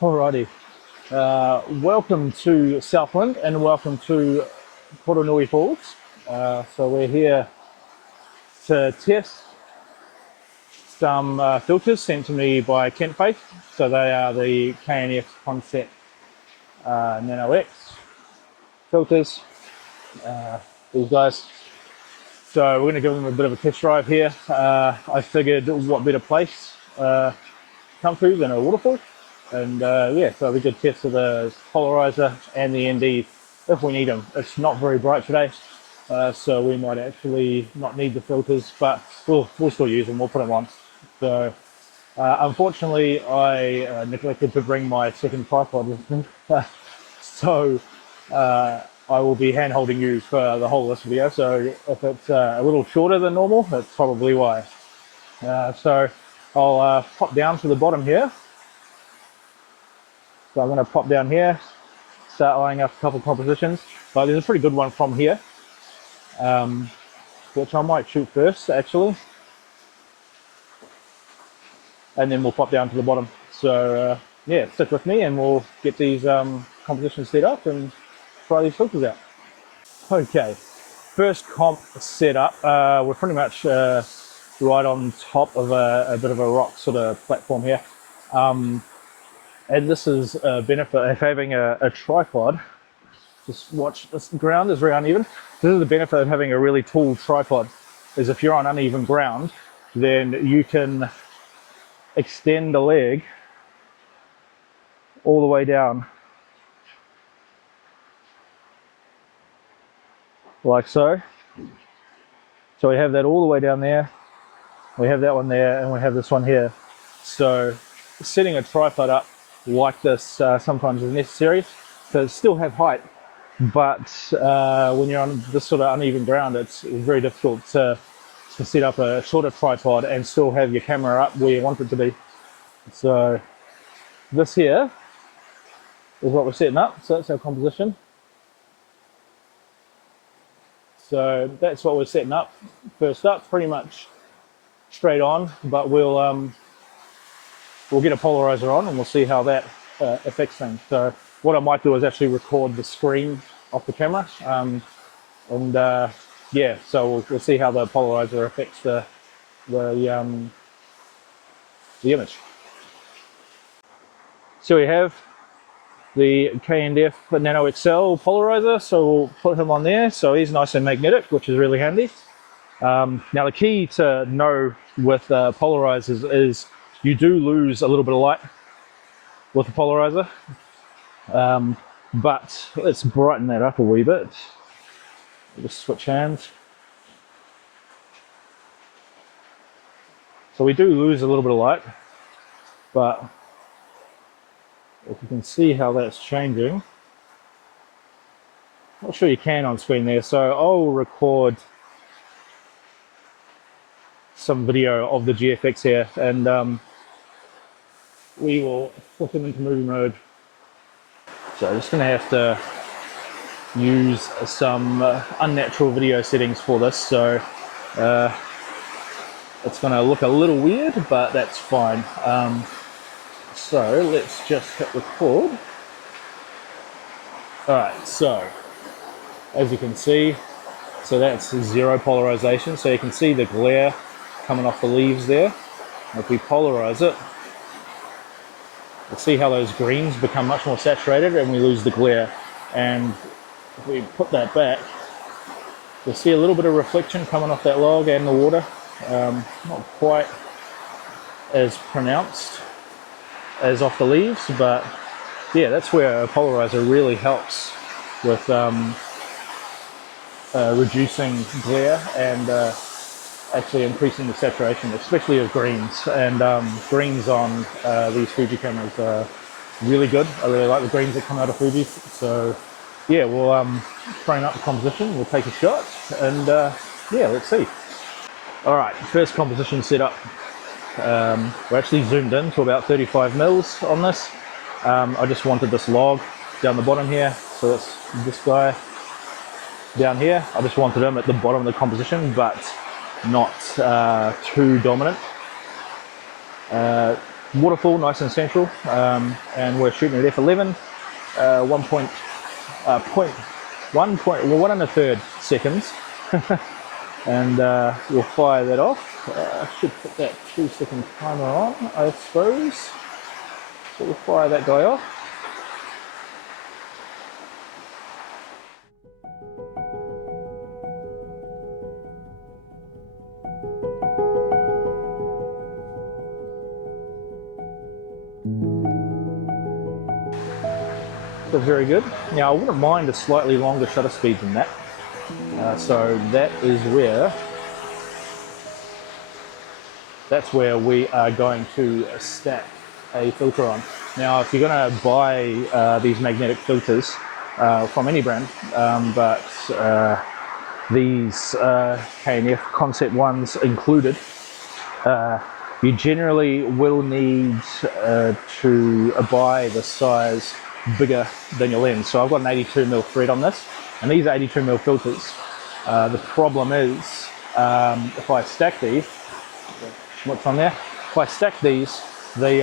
Alrighty, welcome to Southland and welcome to Koronui Falls. So we're here to test some filters sent to me by Kentfaith. So they are the K&F Concept Nano X filters, these guys. So we're going to give them a bit of a test drive here. I figured what better place come to than a waterfall. And yeah, so we did test of the polarizer and the ND if we need them. It's not very bright today, so we might actually not need the filters, but we'll still use them, we'll put them on. So unfortunately I neglected to bring my second tripod with me, so I will be hand holding you for the whole of this video. So if it's a little shorter than normal, that's probably why. So I'll pop down to the bottom here. So I'm going to pop down here, start eyeing up a couple of compositions. But there's a pretty good one from here, which I might shoot first actually. And then we'll pop down to the bottom. So yeah, stick with me and we'll get these compositions set up and try these filters out. Okay, first comp set up. We're pretty much right on top of a bit of a rock sort of platform here. And this is a benefit of having a tripod. Just watch, this ground is very uneven. This is the benefit of having a really tall tripod, is if you're on uneven ground, then you can extend the leg all the way down. Like so. So we have that all the way down there. We have that one there, and we have this one here. So setting a tripod up like this sometimes is necessary to still have height, but when you're on this sort of uneven ground, it's very difficult to set up a shorter tripod and still have your camera up where you want it to be. So this here is what we're setting up. So that's our composition. So that's what we're setting up. First up, pretty much straight on, but we'll get a polarizer on and we'll see how that affects things. So what I might do is actually record the screen off the camera, yeah, so we'll see how the polarizer affects the image. So we have the K&F Nano X-Cel polarizer, so we'll put him on there. So he's nice and magnetic, which is really handy. Now the key to know with polarizers is you do lose a little bit of light with the polarizer, but let's brighten that up a wee bit. We'll just switch hands. So we do lose a little bit of light, but if you can see how that's changing, I'm not sure you can on screen there. So I'll record some video of the GFX here, and we will put them into movie mode. So I'm just going to have to use some unnatural video settings for this, so it's going to look a little weird, but that's fine. So let's just hit record. Alright, so as you can see, so that's zero polarization, so you can see the glare coming off the leaves there. If we polarize it, we'll see how those greens become much more saturated and we lose the glare. And if we put that back, you'll see a little bit of reflection coming off that log and the water. Not quite as pronounced as off the leaves, but yeah, that's where a polarizer really helps with reducing glare and actually increasing the saturation, especially of greens. And greens on these Fuji cameras are really good. I really like the greens that come out of Fuji. So yeah, we'll frame up the composition, we'll take a shot, and yeah, let's see. All right, first composition set up. We're actually zoomed in to about 35 mils on this. I just wanted this log down the bottom here, so that's this guy down here. I just wanted him at the bottom of the composition, but not too dominant. waterfall, nice and central, and we're shooting at f11, 1 and a third seconds, and we'll fire that off. I should put that 2-second timer on, I suppose. So we'll fire that guy off. So very good. Now I wouldn't mind a slightly longer shutter speed than that. So that's where we are going to stack a filter on. Now if you're going to buy these magnetic filters from any brand, but these K&F Concept ones included, you generally will need to buy the size bigger than your lens. So I've got an 82mm thread on this, and these are 82mm filters. The problem is, if I stack these, what's on there? If I stack these, they're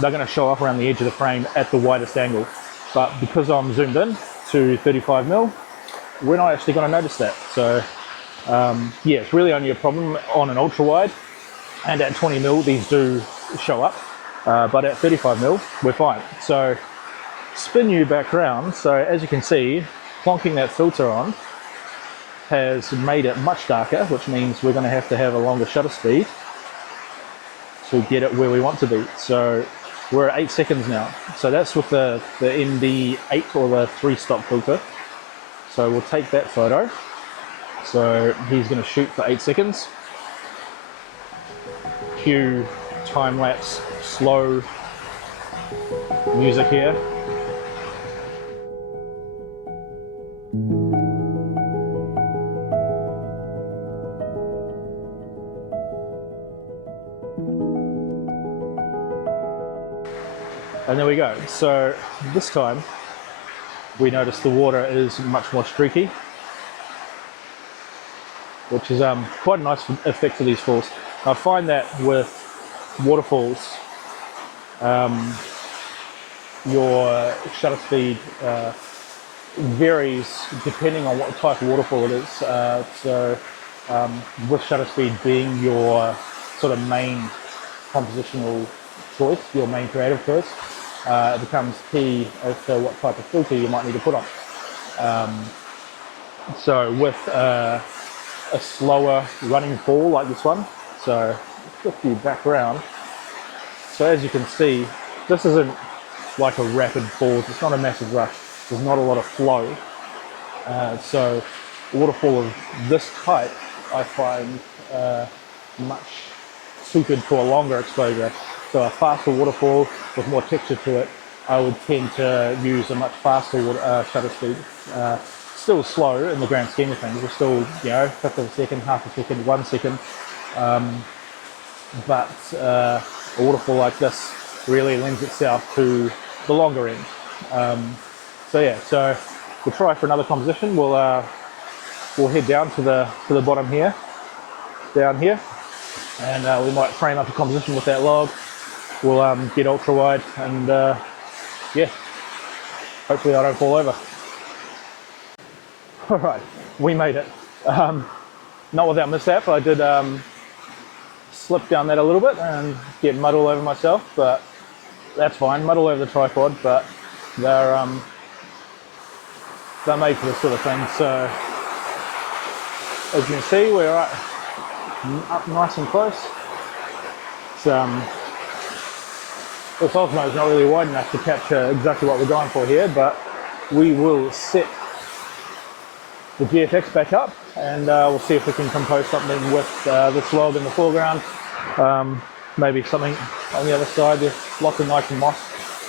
going to show up around the edge of the frame at the widest angle. But because I'm zoomed in to 35mm, we're not actually going to notice that. So yeah, it's really only a problem on an ultra wide, and at 20mm these do show up, but at 35mm we're fine. So spin you back around. So as you can see, plonking that filter on has made it much darker, which means we're going to have a longer shutter speed to get it where we want to be. So we're at 8 seconds now. So that's with the ND8 or the 3-stop filter. So we'll take that photo. So he's going to shoot for 8 seconds. Cue time-lapse slow music here. And there we go. So this time we notice the water is much more streaky, which is quite a nice effect for these falls. I find that with waterfalls, your shutter speed varies depending on what type of waterfall it is. With shutter speed being your sort of main compositional choice, your main creative choice, it becomes key as to what type of filter you might need to put on. So with a slower running fall like this one, so flip you back around. So as you can see, this isn't like a rapid fall, it's not a massive rush, there's not a lot of flow. So waterfall of this type I find much suited for a longer exposure. So a faster waterfall with more texture to it, I would tend to use a much faster shutter speed. Still slow in the grand scheme of things. We're still, you know, 1/5 of a second, 1/2 a second, 1 second. But a waterfall like this really lends itself to the longer end. So yeah, so we'll try for another composition. We'll head down to the bottom here, down here, and we might frame up a composition with that log. We'll get ultra wide, and yeah, hopefully I don't fall over. All right, we made it. Not without mishap. I did slip down that a little bit and get mud all over myself, but that's fine. Mud all over the tripod, but they're made for this sort of thing. So as you can see, we're up nice and close. This Osmo is not really wide enough to capture exactly what we're going for here, but we will set the GFX back up, and we'll see if we can compose something with this log in the foreground. Maybe something on the other side. There's lots of nice moss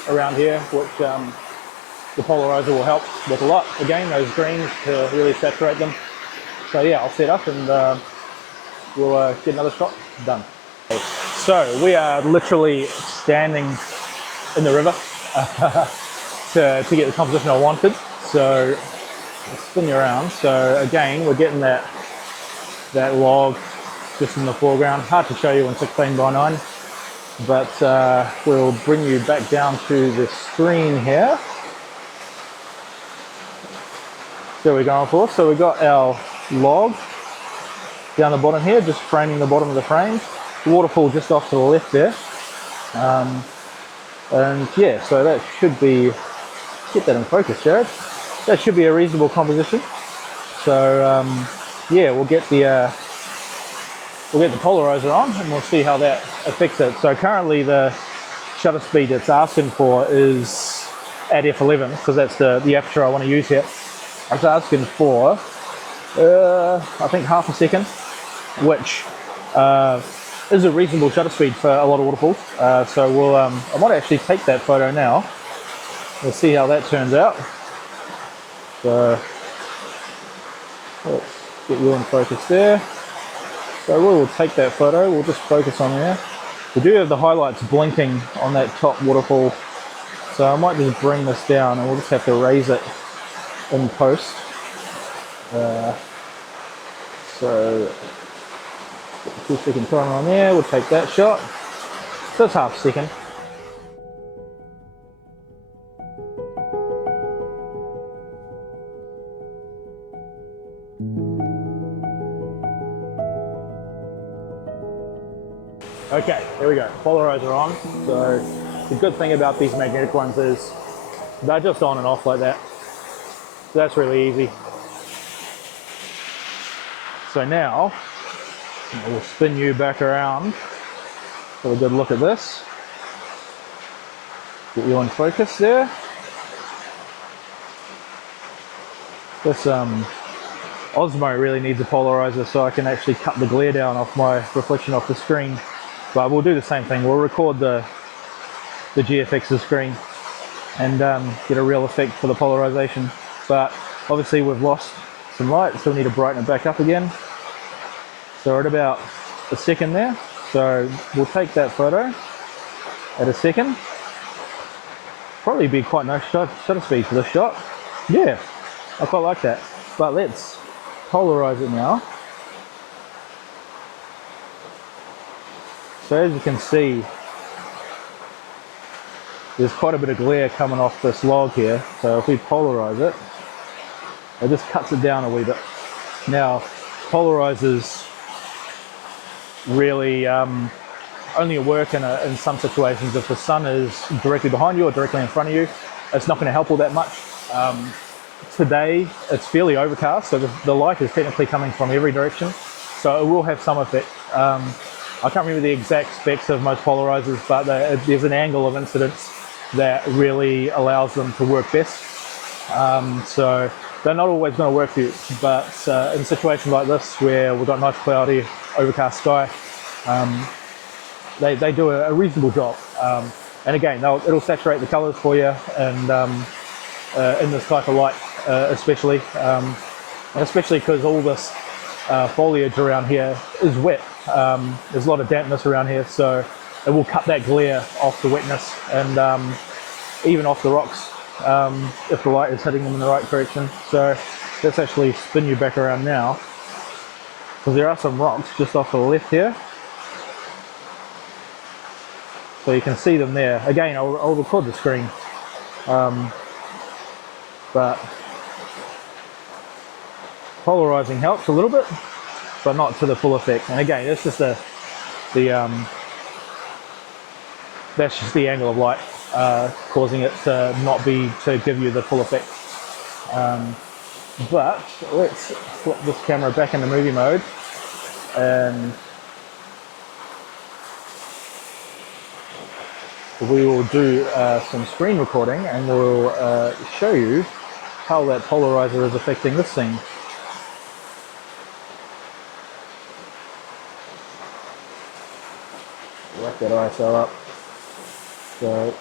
around here, which the polarizer will help with a lot. Again, those greens to really saturate them. So yeah, I'll set up and we'll get another shot done. So we are literally standing in the river to get the composition I wanted. So I'll spin you around. So again, we're getting that log just in the foreground. Hard to show you in 16:9. but we'll bring you back down to the screen here. So we're going for. So we got our log down the bottom here, just framing the bottom of the frame. Waterfall just off to the left there. And yeah, so that should be, get that in focus, Jared. That should be a reasonable composition. So yeah, we'll get the polarizer on and we'll see how that affects it. So currently the shutter speed it's asking for is at f11, because that's the aperture I want to use here. It's asking for I think half a second, which is a reasonable shutter speed for a lot of waterfalls. So we'll I might actually take that photo now. We'll see how that turns out. So let's get you in focus there. So we'll take that photo, we'll just focus on there. We do have the highlights blinking on that top waterfall, so I might just bring this down and we'll just have to raise it in post. So get the 2-second timer on there, we'll take that shot. So it's half a second. Okay, there we go, polarizer on. So the good thing about these magnetic ones is they're just on and off like that. So that's really easy. So now we'll spin you back around for a good look at this. Get you in focus there. This Osmo really needs a polarizer so I can actually cut the glare down off my reflection off the screen. But we'll do the same thing. We'll record the GFX's screen and get a real effect for the polarization. But obviously we've lost some light, so we need to brighten it back up again. So we're at about a second there. So we'll take that photo at a second. Probably be quite nice shutter speed for this shot. Yeah, I quite like that. But let's polarize it now. So as you can see, there's quite a bit of glare coming off this log here. So if we polarize it, it just cuts it down a wee bit. Now, polarizers really only work in some situations. If the sun is directly behind you or directly in front of you, it's not going to help all that much. Today, it's fairly overcast, so the light is technically coming from every direction, so it will have some effect. I can't remember the exact specs of most polarizers, but there's an angle of incidence that really allows them to work best. So they're not always going to work for you, but in situations like this where we've got nice cloudy, overcast sky, they do a reasonable job. And again, it'll saturate the colors for you, and in this type of light especially because all this foliage around here is wet. There's a lot of dampness around here, so it will cut that glare off the wetness and even off the rocks if the light is hitting them in the right direction. So let's actually spin you back around now, because there are some rocks just off to the left here. So you can see them there. Again, I'll record the screen, but polarizing helps a little bit, but not to the full effect. And again, it's just that's just the angle of light causing it to not give you the full effect. But let's flip this camera back into movie mode, and we will do some screen recording, and we'll show you how that polarizer is affecting this scene. Wrap that ISO up. So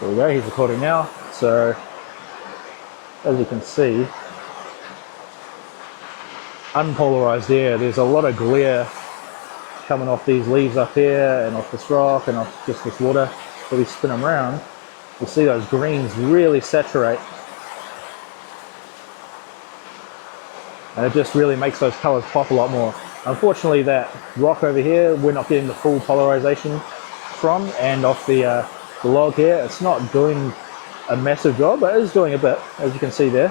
there we go, he's recording now. So as you can see, unpolarized air, there's a lot of glare coming off these leaves up here and off this rock and off just this water. So we spin them around, you'll see those greens really saturate, and it just really makes those colors pop a lot more. Unfortunately, that rock over here, we're not getting the full polarization from, and off the log here, it's not doing a massive job, but it is doing a bit, as you can see there.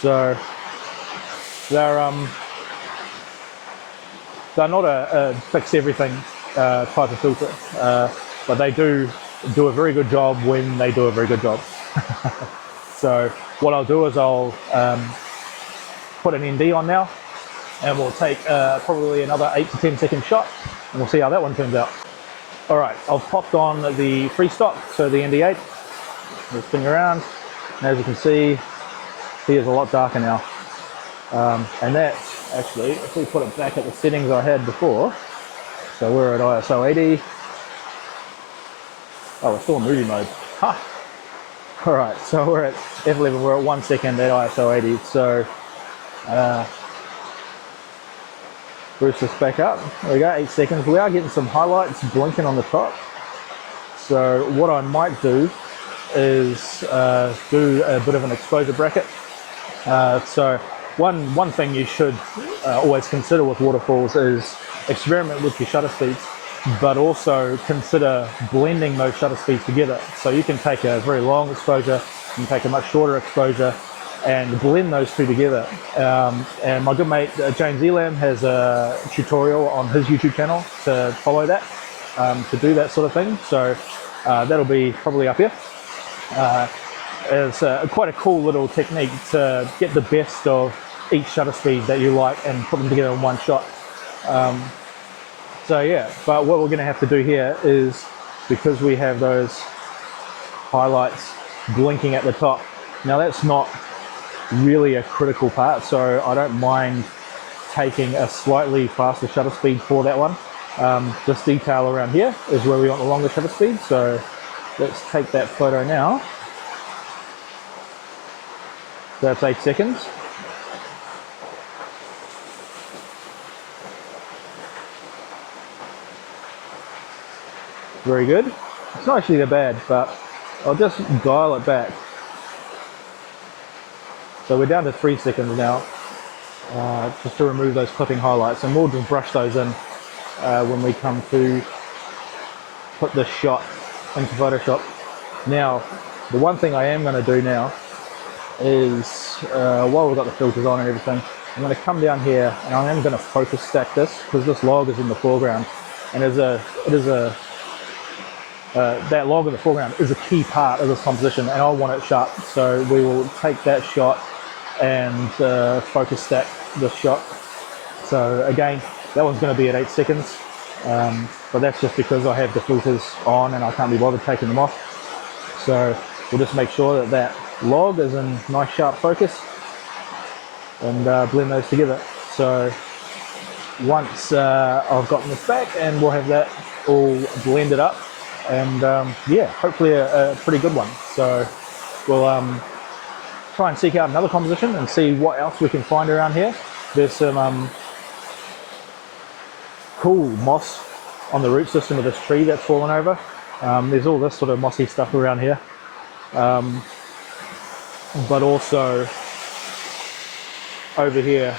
So they're not a fix everything type of filter, but they do a very good job when they do a very good job. So what I'll do is I'll put an ND on now, and we'll take probably another 8 to 10 second shot, and we'll see how that one turns out. All right, I've popped on the free stock, so the ND8. We'll spin around, and as you can see, he is a lot darker now. And that's actually, if we put it back at the settings I had before, so we're at ISO 80. Oh, we're still in movie mode. Huh. All right, so we're at F11, we're at 1 second at ISO 80. So boost this back up. There we go, 8 seconds. We are getting some highlights blinking on the top. So what I might do is do a bit of an exposure bracket. So one thing you should always consider with waterfalls is experiment with your shutter speeds, but also consider blending those shutter speeds together. So you can take a very long exposure, you can take a much shorter exposure, and blend those two together. And my good mate James Elan has a tutorial on his YouTube channel to follow that, to do that sort of thing. So that'll be probably up here. It's quite a cool little technique to get the best of each shutter speed that you like and put them together in one shot. So yeah, but what we're going to have to do here is, because we have those highlights blinking at the top, now that's not really a critical part, so I don't mind taking a slightly faster shutter speed for that one. This detail around here is where we want the longer shutter speed, so let's take that photo now. That's 8 seconds. Very good. It's not actually that bad, but I'll just dial it back. So we're down to 3 seconds now, just to remove those clipping highlights, and we'll just brush those in when we come to put this shot into Photoshop. Now, the one thing I am going to do now is, while we've got the filters on and everything, I'm going to come down here and I am going to focus stack this, because this log is in the foreground, and that log in the foreground is a key part of this composition, and I want it sharp. So we will take that shot and focus stack this shot. So again, that one's going to be at 8 seconds, but that's just because I have the filters on and I can't be bothered taking them off. So we'll just make sure that that log is in nice sharp focus, and blend those together. So once I've gotten this back, and we'll have that all blended up, and yeah, hopefully a pretty good one. So we'll try and seek out another composition and see what else we can find around here. There's some cool moss on the root system of this tree that's fallen over. There's all this sort of mossy stuff around here, but also over here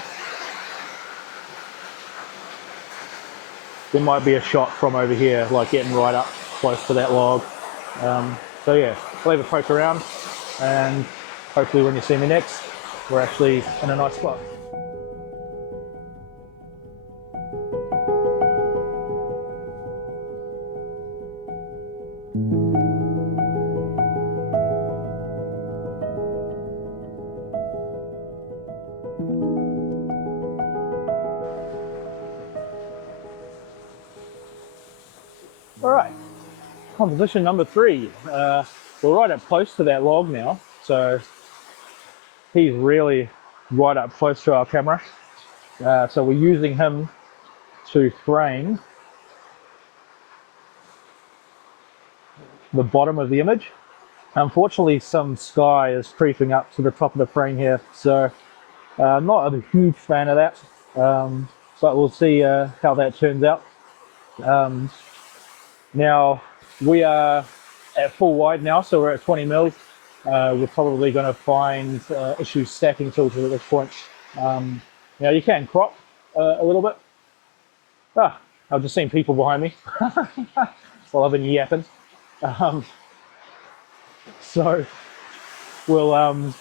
there might be a shot from over here, like getting right up close to that log. So yeah, we'll have a poke around, and hopefully when you see me next, we're actually in a nice spot. All right, composition number 3. We're right up close to that log now, so he's really right up close to our camera. So we're using him to frame the bottom of the image. Unfortunately, some sky is creeping up to the top of the frame here, so I'm not a huge fan of that, but we'll see how that turns out. Now we are at full wide now, so we're at 20 mils. We're probably going to find issues stacking filters at this point. Now you can crop, a little bit. I've just seen people behind me while I've been yapping. So we'll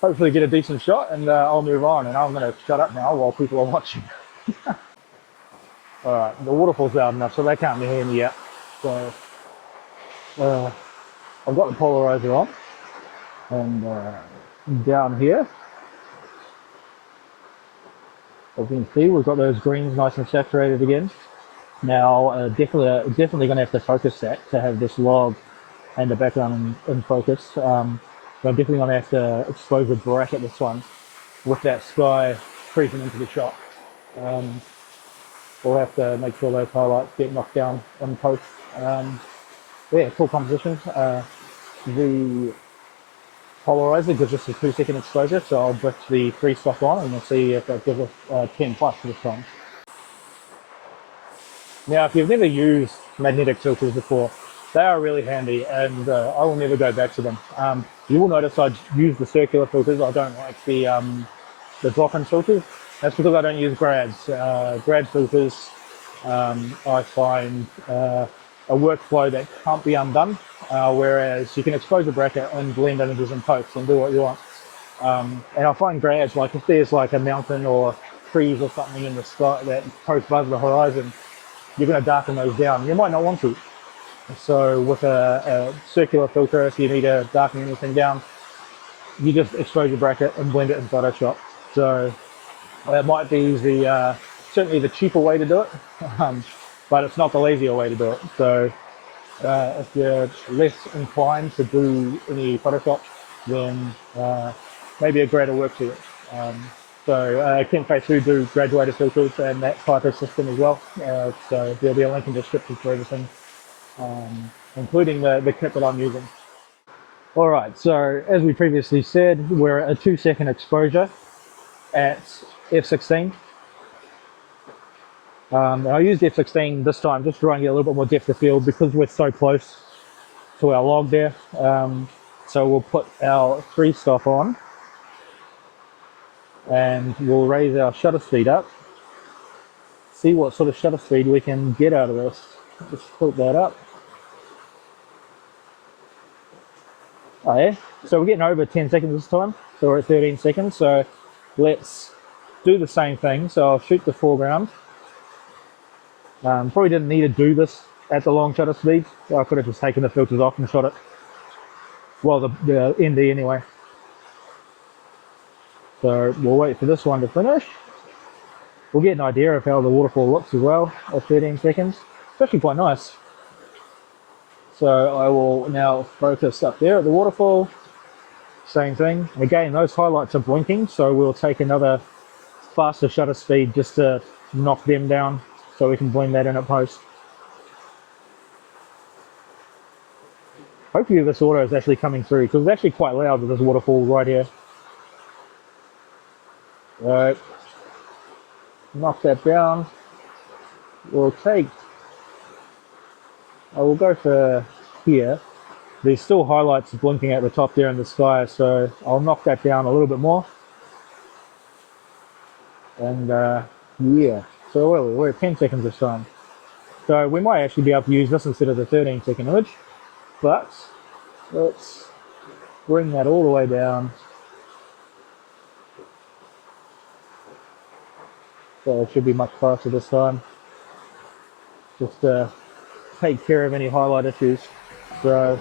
hopefully get a decent shot, and I'll move on, and I'm going to shut up now while people are watching. All right, the waterfall's loud enough, so they can't hear me yet. So I've got the polarizer on, and down here, as you can see, we've got those greens nice and saturated again. Now, definitely going to have to focus that to have this log and the background in focus. But I'm definitely going to have to expose a bracket this one with that sky creeping into the shot. We'll have to make sure those highlights get knocked down in post. Yeah, cool composition. The polarizer gives us a 2-second exposure, so I'll bridge the 3 stop on and we'll see if that gives us 10+ for this time. Now, if you've never used magnetic filters before, they are really handy, and I will never go back to them. You will notice I use the circular filters. I don't like the drop-in filters. That's because I don't use grads. Grad filters, I find a workflow that can't be undone, whereas you can expose a bracket and blend images in post and do what you want. And I find grads, like if there's like a mountain or trees or something in the sky that post above the horizon, you're going to darken those down. You might not want to. So with a circular filter, if you need to darken anything down, you just expose your bracket and blend it in Photoshop. So that might be certainly the cheaper way to do it, but it's not the lazier way to do it. So if you're less inclined to do any Photoshop, then maybe a grad will work for you. So kentfaith do graduated filters and that type of system as well. So there'll be a link in the description for everything, including the kit that I'm using. All right, so as we previously said, we're at a 2-second exposure at f16. I used f16 this time just to try and get a little bit more depth of field because we're so close to our log there. So we'll put our 3 stop on and we'll raise our shutter speed up. See what sort of shutter speed we can get out of this. Just put that up. Oh yeah, so we're getting over 10 seconds this time, so we're at 13 seconds, so let's do the same thing. So I'll shoot the foreground. Probably didn't need to do this at the long shutter speed. I could have just taken the filters off and shot it. Well, the ND anyway. So we'll wait for this one to finish. We'll get an idea of how the waterfall looks as well at 13 seconds. It's actually quite nice. So I will now focus up there at the waterfall. Same thing. Again, those highlights are blinking, so we'll take another faster shutter speed just to knock them down so we can blend that in at post. Hopefully this auto is actually coming through because it's actually quite loud with this waterfall right here. Right. Knock that down. I will go for here. There's still highlights blinking at the top there in the sky, so I'll knock that down a little bit more. And yeah, so we're at 10 seconds this time. So we might actually be able to use this instead of the 13-second image, but let's bring that all the way down. So it should be much faster this time. Just take care of any highlight issues. So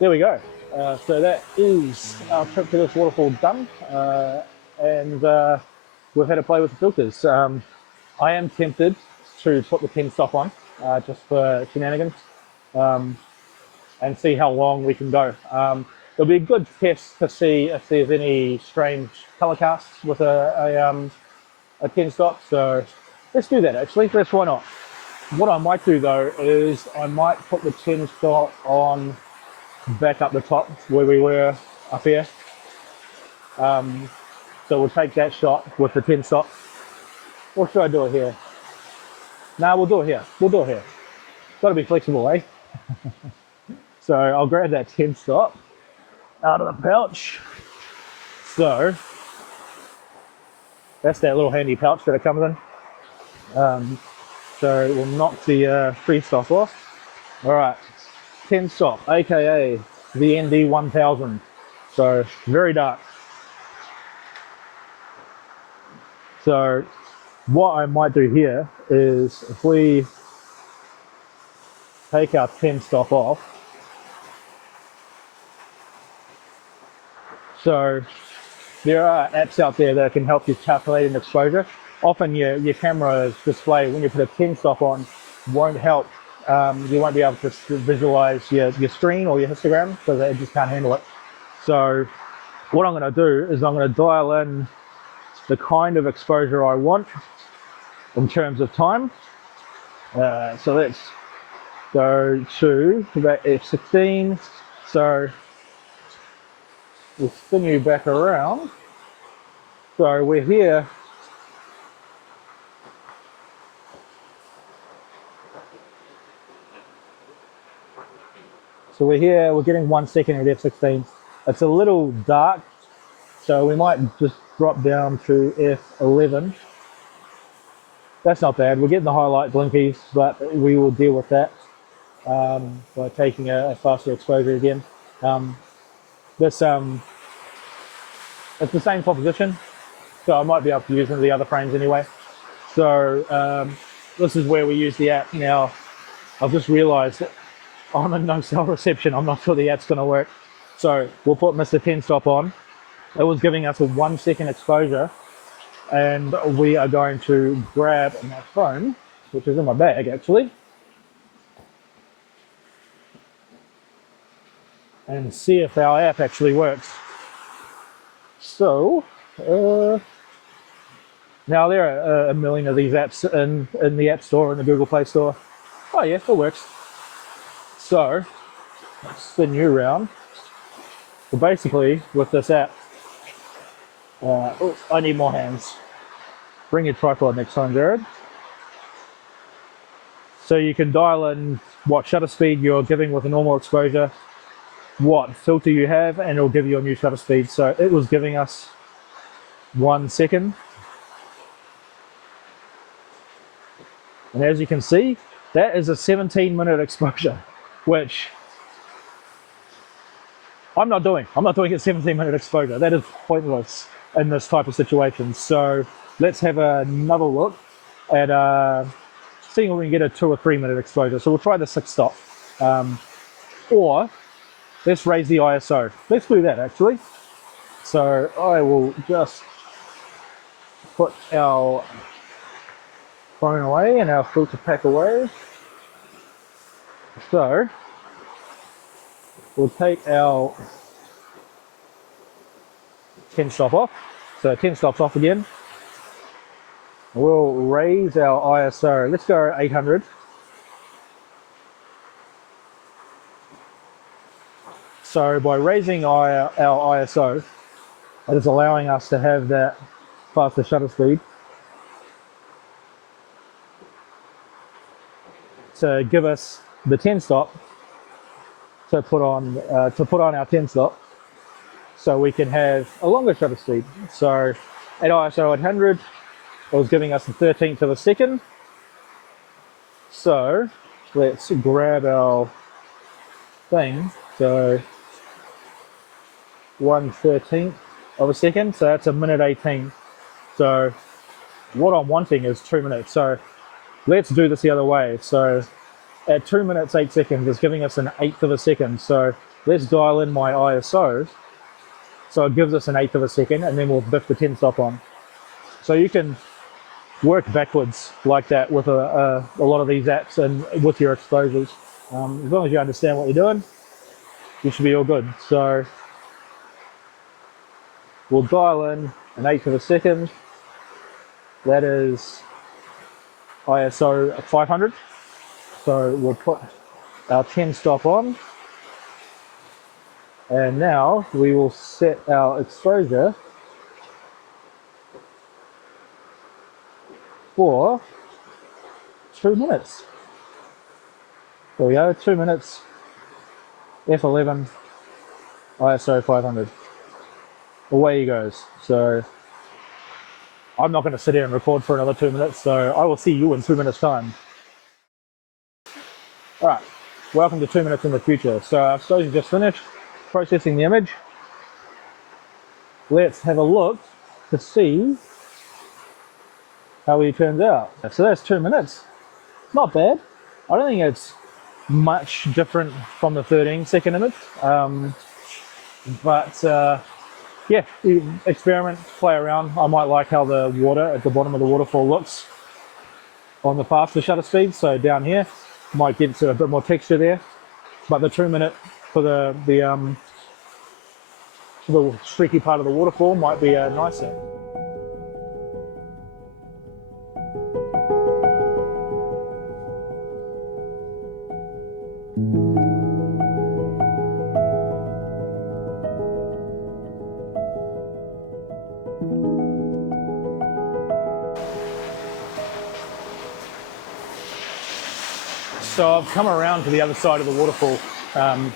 there we go. So that is our trip to this waterfall done, and we've had a play with the filters. I am tempted to put the 10 stop on just for shenanigans and see how long we can go. It'll be a good test to see if there's any strange color casts with a 10 stop. So let's do that actually. Why not? What I might do though is I might put the 10 stop on back up the top where we were up here. So we'll take that shot with the 10 stop. Or should I do it here? No, we'll do it here. We'll do it here. Got to be flexible, eh? So I'll grab that 10 stop out of the pouch. So that's that little handy pouch that it comes in. So we'll knock the free stop off. All right, 10 stop, aka the ND1000. So very dark. So what I might do here is if we take our 10 stop off, so there are apps out there that can help you calculate an exposure. Often your camera's display, when you put a 10 stop on, won't help. You won't be able to visualize your screen or your histogram because it just can't handle it. So what I'm going to do is I'm going to dial in the kind of exposure I want in terms of time. So let's go to about F16. So we'll spin you back around. So we're here. So we're here, we're getting 1 second at F16. It's a little dark, so we might just drop down to F11. That's not bad. We're getting the highlight blinkies, but we will deal with that by taking a faster exposure again. It's the same composition, so I might be able to use one of the other frames anyway. So this is where we use the app. Now, I've just realized that I'm in no cell reception. I'm not sure the app's going to work. So we'll put Mr. 10 stop on. It was giving us a 1 second exposure, and we are going to grab my phone, which is in my bag actually, and see if our app actually works. So now there are a million of these apps in the App Store and the Google Play Store. Oh yeah, it works. So let's spin you around. So basically with this app, I need more hands. Bring your tripod next time, Jared. So you can dial in what shutter speed you're giving with a normal exposure, what filter you have, and it'll give you a new shutter speed. So it was giving us 1 second. And as you can see, that is a 17-minute exposure, which I'm not doing. I'm not doing a 17-minute exposure. That is pointless in this type of situation. So let's have another look at seeing if we can get a 2 or 3 minute exposure. So we'll try the 6 stop. Or let's raise the ISO. Let's do that actually. So I will just put our phone away and our filter pack away. So we'll take our 10 stop off. So 10 stops off again. We'll raise our ISO. Let's go 800. So by raising our ISO, it is allowing us to have that faster shutter speed. To give us the 10 stop to put on our 10 stop, so we can have a longer shutter speed. So at ISO 800, it was giving us a 13th of a second. So let's grab our thing. So 1/13 of a second. So that's a minute 18. So what I'm wanting is 2 minutes. So let's do this the other way. So at 2 minutes 8 seconds, it's giving us an 1/8 of a second. So let's dial in my ISO. So it gives us an 1/8 of a second, and then we'll biff the 10 stop on. So you can work backwards like that with a lot of these apps and with your exposures. As long as you understand what you're doing, you should be all good. So we'll dial in an 1/8 of a second. That is ISO 500. So we'll put our 10 stop on, And now we will set our exposure for 2 minutes. There we go, 2 minutes, f11, ISO 500. Away he goes. So I'm not going to sit here and record for another 2 minutes, so I will see you in 2 minutes time. Alright, welcome to 2 minutes in the future. So our exposure just finished, processing the image. Let's have a look to see how he turns out. So that's 2 minutes. Not bad. I don't think it's much different from the 13-second image, but yeah, experiment, play around. I might like how the water at the bottom of the waterfall looks on the faster shutter speed. So down here might get to a bit more texture there, but the 2 minute for the streaky part of the waterfall might be nicer. So I've come around to the other side of the waterfall.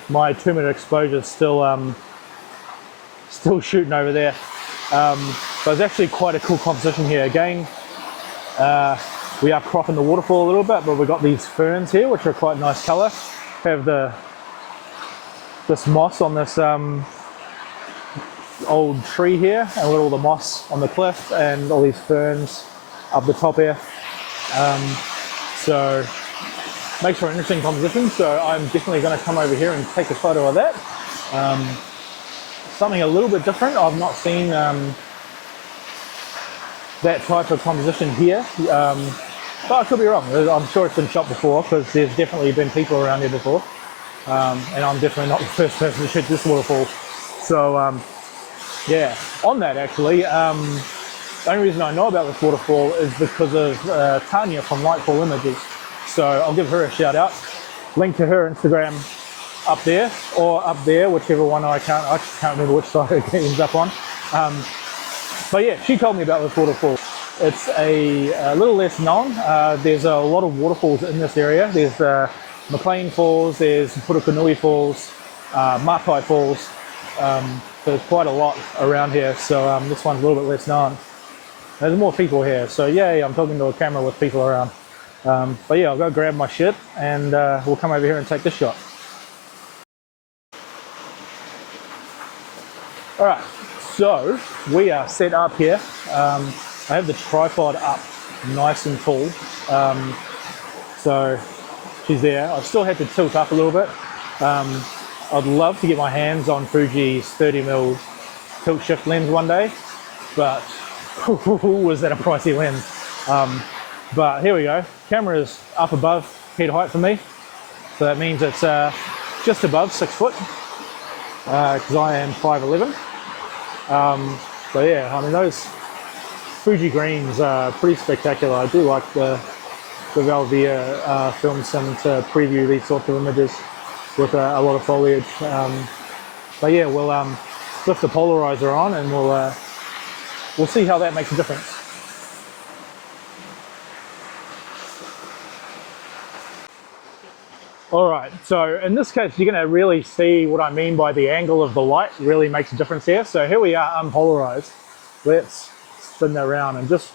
My 2 minute exposure is still shooting over there. But it's actually quite a cool composition here. Again, we are cropping the waterfall a little bit, but we've got these ferns here, which are quite a nice color. Have this moss on this old tree here, and we've got all the moss on the cliff and all these ferns up the top here. So makes for an interesting composition. So I'm definitely going to come over here and take a photo of that. Something a little bit different. I've not seen that type of composition here, but I could be wrong. I'm sure it's been shot before, because there's definitely been people around here before, and I'm definitely not the first person to shoot this waterfall. So yeah, on that actually, the only reason I know about this waterfall is because of Tanya from Lightfall Images. So I'll give her a shout out. Link to her Instagram up there or up there, whichever one I can't remember which side it ends up on. But yeah, she told me about this waterfall. It's a little less known. There's a lot of waterfalls in this area. There's McLean Falls, there's Purukunui Falls, Matai Falls. There's quite a lot around here. So this one's a little bit less known. There's more people here. So yeah, I'm talking to a camera with people around. But yeah, I'll go grab my shit and we'll come over here and take this shot. Alright, so we are set up here. I have the tripod up nice and tall. So she's there. I've still had to tilt up a little bit. I'd love to get my hands on Fuji's 30mm tilt shift lens one day, but was that a pricey lens? But here we go. Camera is up above head height for me, so that means it's just above 6 foot, because I am 5'11". So yeah, I mean, those Fuji greens are pretty spectacular. I do like the Velvia film sim to preview these sorts of images with a lot of foliage. But yeah, we'll lift the polarizer on and we'll see how that makes a difference. Alright, so in this case you're going to really see what I mean by the angle of the light really makes a difference here. So here we are unpolarized. Let's spin that around and just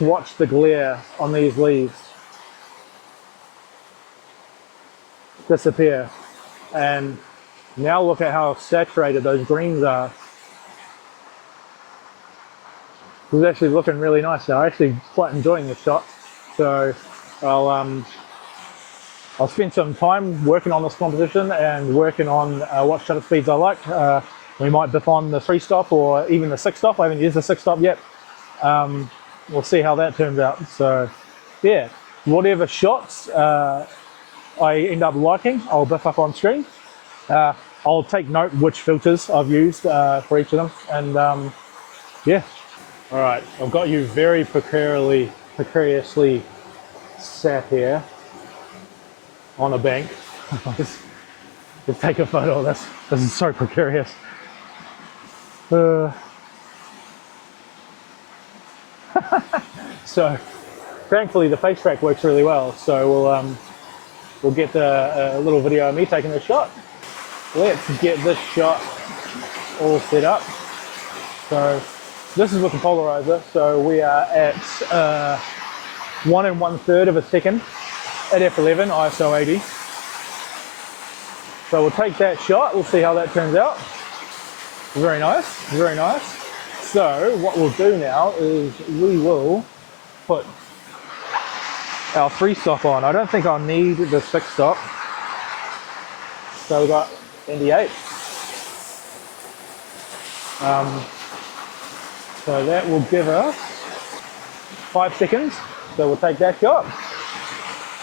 watch the glare on these leaves disappear. And now look at how saturated those greens are. It's actually looking really nice now. I'm actually quite enjoying this shot. So I'll spend some time working on this composition and working on what shutter speeds I like. We might biff on the 3-stop or even the 6-stop. I haven't used the 6-stop yet. We'll see how that turns out. So yeah, whatever shots I end up liking, I'll biff up on screen. I'll take note which filters I've used for each of them. And yeah. All right, I've got you very precariously sat here on a bank. Let's take a photo of this. This is so precarious. So thankfully the face track works really well, so we'll get a little video of me taking this shot. Let's get this shot all set up. So this is with the polarizer, so we are at 1 1/3 of a second at f11 ISO 80. So we'll take that shot, we'll see how that turns out. Very nice, very nice. So what we'll do now is we will put our 3-stop on. I don't think I'll need the 6-stop. So we've got ND8. So that will give us 5 seconds. So we'll take that shot.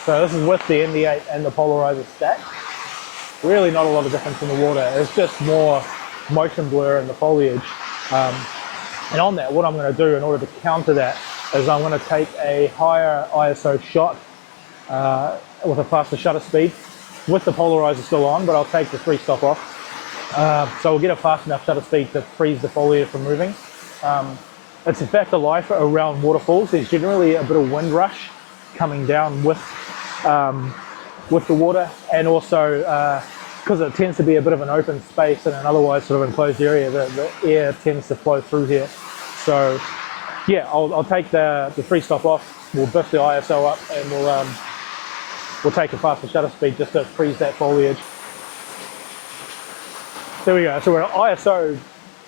So this is with the ND8 and the polarizer stacked. Really not a lot of difference in the water. It's just more motion blur in the foliage. And on that, what I'm going to do in order to counter that is I'm going to take a higher ISO shot with a faster shutter speed with the polarizer still on, but I'll take the 3-stop off. So we'll get a fast enough shutter speed to freeze the foliage from moving. It's a fact of life around waterfalls. There's generally a bit of wind rush coming down with the water, and also because it tends to be a bit of an open space in an otherwise sort of enclosed area, the air tends to flow through here. So yeah, I'll take the 3-stop off, we'll biff the ISO up, and we'll take a faster shutter speed just to freeze that foliage. There we go, so we're at ISO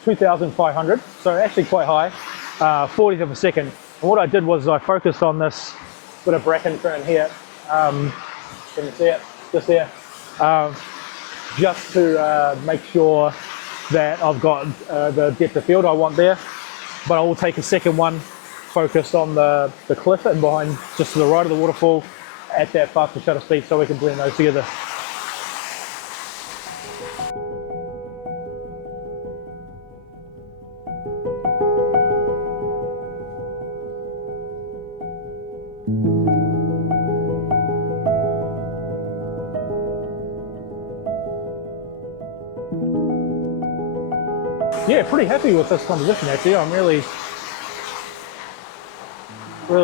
2500, so actually quite high, 40th of a second. And what I did was I focused on this bit of bracken fern here, can you see it, just there, just to make sure that I've got the depth of field I want there. But I will take a second one focused on the cliff and behind, just to the right of the waterfall at that faster shutter speed, so we can blend those together. Yeah, pretty happy with this composition actually. I'm really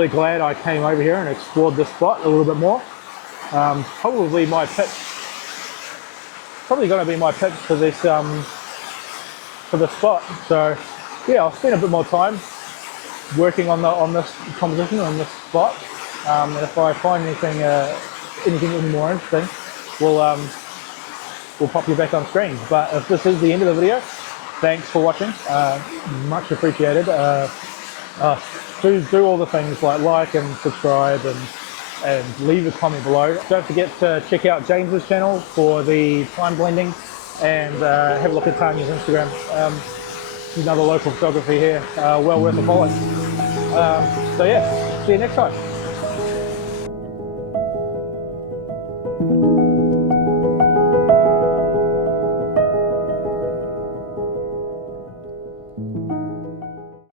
glad I came over here and explored this spot a little bit more. Probably going to be my pitch for this spot. So yeah, I'll spend a bit more time working on this composition, on this spot. And if I find anything more interesting, we'll pop you back on screen. But if this is the end of the video, thanks for watching, much appreciated. Do all the things like and subscribe and leave a comment below. Don't forget to check out James's channel for the time blending, and have a look at Tanya's Instagram. Another local photography here, well worth a follow. So yeah, see you next time.